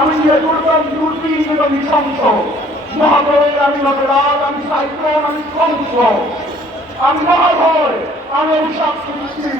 আমি যে দুর্গম দুর্দিন এবং নৃশংস মহাভয়, আমি নবরাজ, আমি সাইক্লোন, আমি ধ্বংস, আমি মহাভয়, আমি অভিশাপ সৃষ্টি।